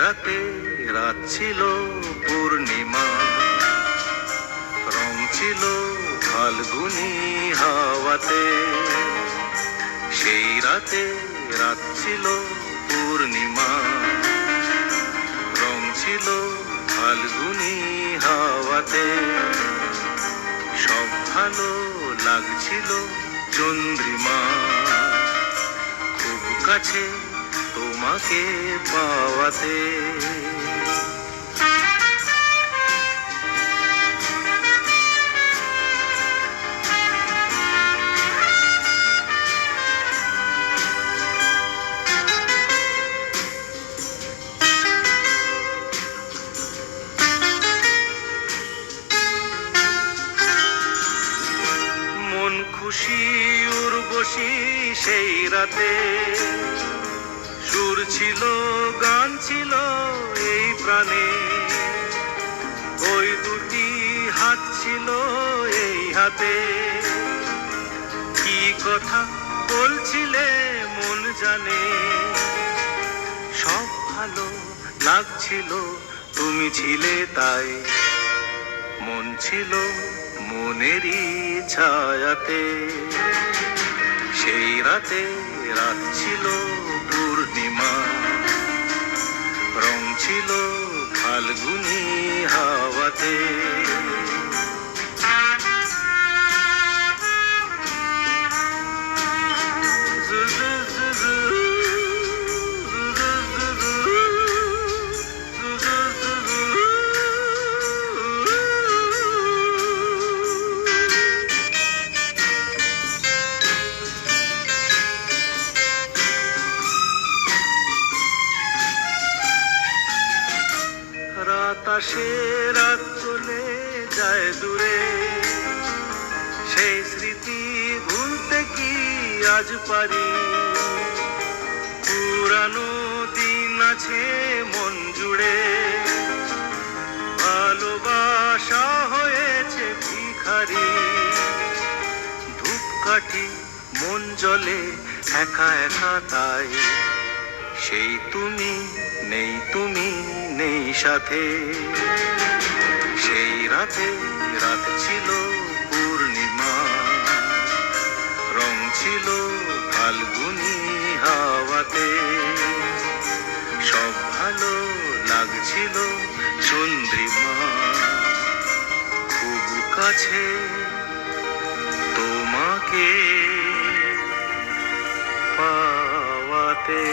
রাতে রাত ছিল পূর্ণিমা, রং ছিল ফাল্গুনি হাওয়াতে। সেই রাতে রাত ছিল পূর্ণিমা, রং ছিল ফাল্গুনি হাওয়াতে। সব ভালো লাগছিল চন্দ্রিমা, খুব কাছে তোমাকে পাওয়াতে। মন খুশি উর্বশী সেই রাতে, সুর ছিল গান ছিল এই প্রাণে। ওই দুটি হাত ছিল এই হাতে, কি কথা বলছিলে মন জানে। সব ভালো লাগছিল তুমি ছিলে তাই, মন ছিল মনেরই ছায়াতে। সেই রাতে রাত ছিল পূর্ণিমা, রং ছিল ফাল্গুনি হাওয়াতে। রাত আসে রাত চলে যায় দূরে, সেই স্মৃতি ভুলতে কি আজ পারি। পুরানো দিন আছে মন জুড়ে, ভালোবাসা হয়েছে ভিখারি। ধূপকাঠি মন জ্বলে একা একা তাই, সেই তুমি নেই, তুমি নেই সাথে। সেই রাতে রাত ছিল পূর্ণিমা, রং ছিল ফাল্গুনি হাওয়াতে। সব ভালো লাগছিল চন্দ্রিমা, খুব কাছে তোমাকে পাওয়াতে।